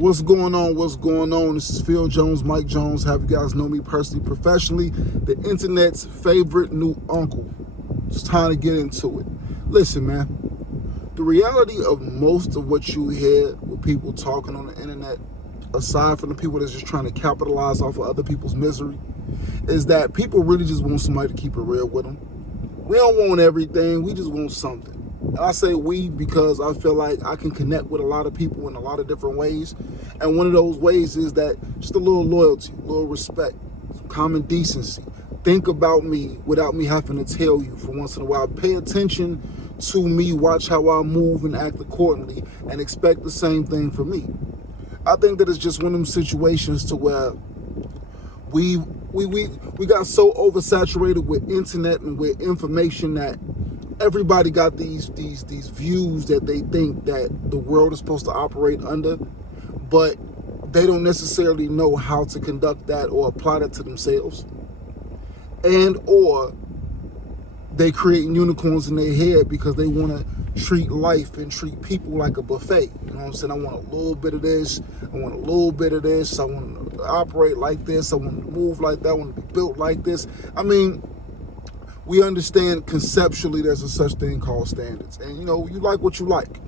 What's going on? What's going on? This is Phil Jones, Mike Jones. Have you guys know me personally, professionally, the internet's favorite new uncle. It's time to get into it. Listen, man, the reality of most of what you hear with people talking on the internet, aside from the people that's just trying to capitalize off of other people's misery, is that people really just want somebody to keep it real with them. We don't want everything. We just want something. And I say we because I feel like I can connect with a lot of people in a lot of different ways. And one of those ways is that just a little loyalty, a little respect, some common decency. Think about me without me having to tell you for once in a while. Pay attention to me, watch how I move and act accordingly, and expect the same thing from me. I think that it's just one of them situations to where we got so oversaturated with internet and with information that everybody got these views that they think that the world is supposed to operate under, but they don't necessarily know how to conduct that or apply that to themselves. And or they create unicorns in their head because they want to treat life and treat people like a buffet. You know what I'm saying? I want a little bit of this. I want a little bit of this. I want to operate like this. I want to move like that. I want to be built like this. I mean, we understand conceptually there's a such thing called standards. And, you know, you like what you like.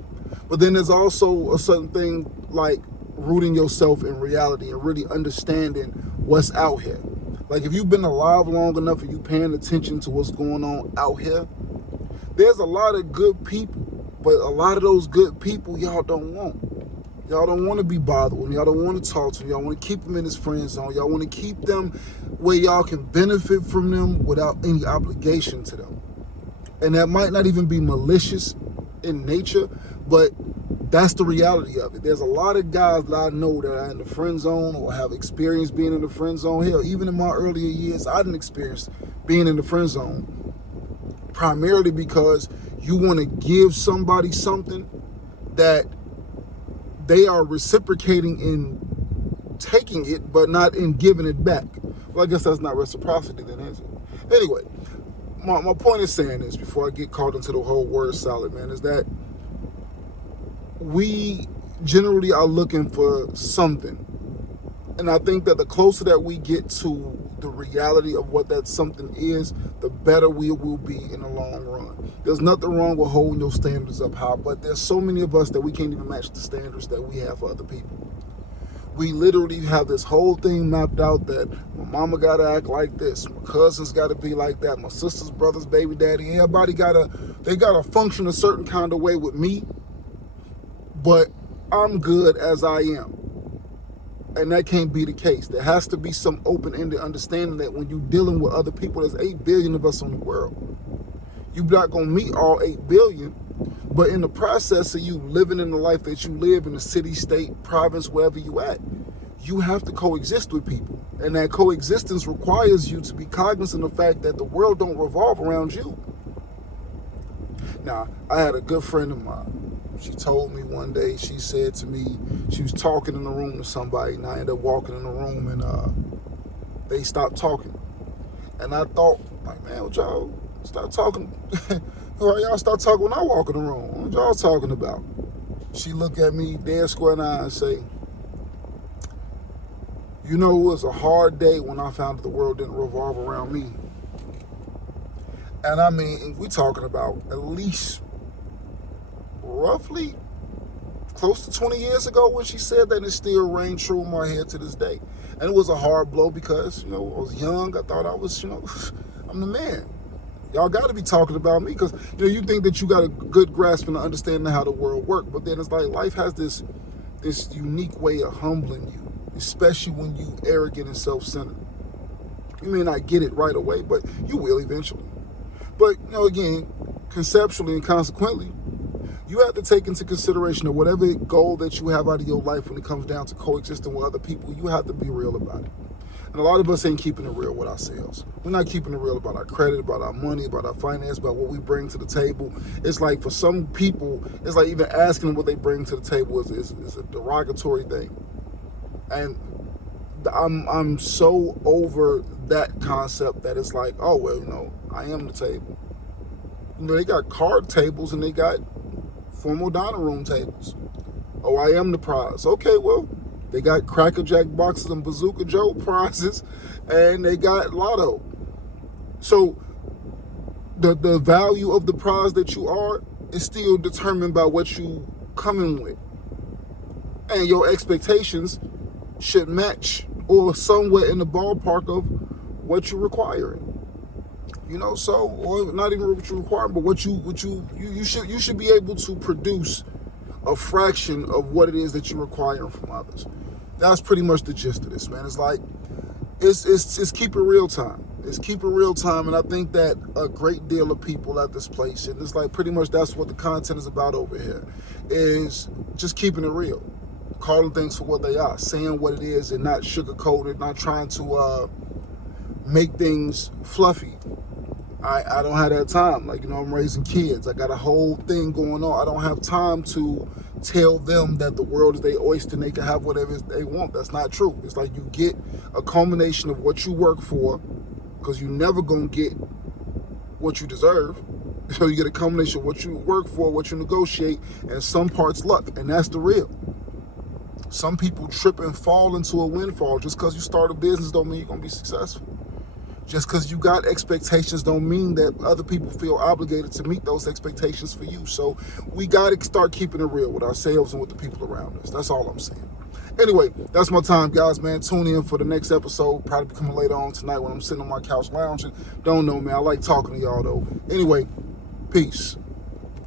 But then there's also a certain thing like rooting yourself in reality and really understanding what's out here. Like if you've been alive long enough and you paying attention to what's going on out here, there's a lot of good people. But a lot of those good people y'all don't want. Y'all don't want to be bothered with them. Y'all don't want to talk to them. Y'all want to keep them in this friend zone. Y'all want to keep them where y'all can benefit from them without any obligation to them. And that might not even be malicious in nature, but that's the reality of it. There's a lot of guys that I know that are in the friend zone or have experience being in the friend zone. Hell, even in my earlier years, I didn't experience being in the friend zone. Primarily because you want to give somebody something that they are reciprocating in taking it, but not in giving it back. Well, I guess that's not reciprocity then, is it? Anyway, my point is saying this before I get caught into the whole word salad, man, is that we generally are looking for something. And I think that the closer that we get to the reality of what that something is, the better we will be in the long run. There's nothing wrong with holding your standards up high, but there's so many of us that we can't even match the standards that we have for other people. We literally have this whole thing mapped out that my mama gotta act like this, my cousins gotta be like that, my sister's brother's baby daddy, everybody gotta function a certain kind of way with me, but I'm good as I am. And that can't be the case. There has to be some open-ended understanding that when you're dealing with other people, there's 8 billion of us in the world. You're not going to meet all 8 billion, but in the process of you living in the life that you live in the city, state, province, wherever you at, you have to coexist with people. And that coexistence requires you to be cognizant of the fact that the world don't revolve around you. Now, I had a good friend of mine. She told me one day, she said to me, she was talking in the room to somebody, and I ended up walking in the room, and they stopped talking. And I thought, like, man, what y'all stop talking? Y'all start talking when I walk in the room. What y'all talking about? She looked at me dead square in the eye and say, you know, it was a hard day when I found that the world didn't revolve around me. And I mean, we talking about at least roughly close to 20 years ago when she said that, and it still rang true in my head to this day. And it was a hard blow because, you know, I was young. I thought I was, you know, I'm the man. Y'all got to be talking about me because, you know, you think that you got a good grasp and understanding how the world works. But then it's like life has this unique way of humbling you, especially when you arrogant and self-centered. You may not get it right away, but you will eventually. But, you know, again, conceptually and consequently, you have to take into consideration that whatever goal that you have out of your life when it comes down to coexisting with other people, you have to be real about it. And a lot of us ain't keeping it real with ourselves. We're not keeping it real about our credit, about our money, about our finance, about what we bring to the table. It's like for some people, it's like even asking them what they bring to the table is a derogatory thing. And I'm so over that concept that it's like, oh, well, you know, I am the table. You know, they got card tables and they got formal dining room tables. Oh, I am the prize. Okay, well, They got Cracker Jack boxes and Bazooka Joe prizes, and they got Lotto. So the value of the prize that you are is still determined by what you coming with. And your expectations should match or somewhere in the ballpark of what you're requiring. You know, so, or not even what you require, but what you should be able to produce a fraction of what it is that you're requiring from others. That's pretty much the gist of this, man. It's like it's keep it real time. It's keep it real time, and I think that a great deal of people at this place, and it's like pretty much that's what the content is about over here, is just keeping it real, calling things for what they are, saying what it is, and not sugarcoat it, not trying to make things fluffy. I don't have that time. Like, you know, I'm raising kids. I got a whole thing going on. I don't have time to tell them that the world is their oyster and they can have whatever they want. That's not true. It's like you get a culmination of what you work for, because you never gonna get what you deserve. So you get a culmination of what you work for, what you negotiate, and some parts luck, and that's the real. Some people trip and fall into a windfall. Just because you start a business don't mean you're gonna be successful. Just because you got expectations don't mean that other people feel obligated to meet those expectations for you. So we got to start keeping it real with ourselves and with the people around us. That's all I'm saying. Anyway, that's my time, guys, man. Tune in for the next episode. Probably be coming later on tonight when I'm sitting on my couch lounging. Don't know, man. I like talking to y'all, though. Anyway, peace.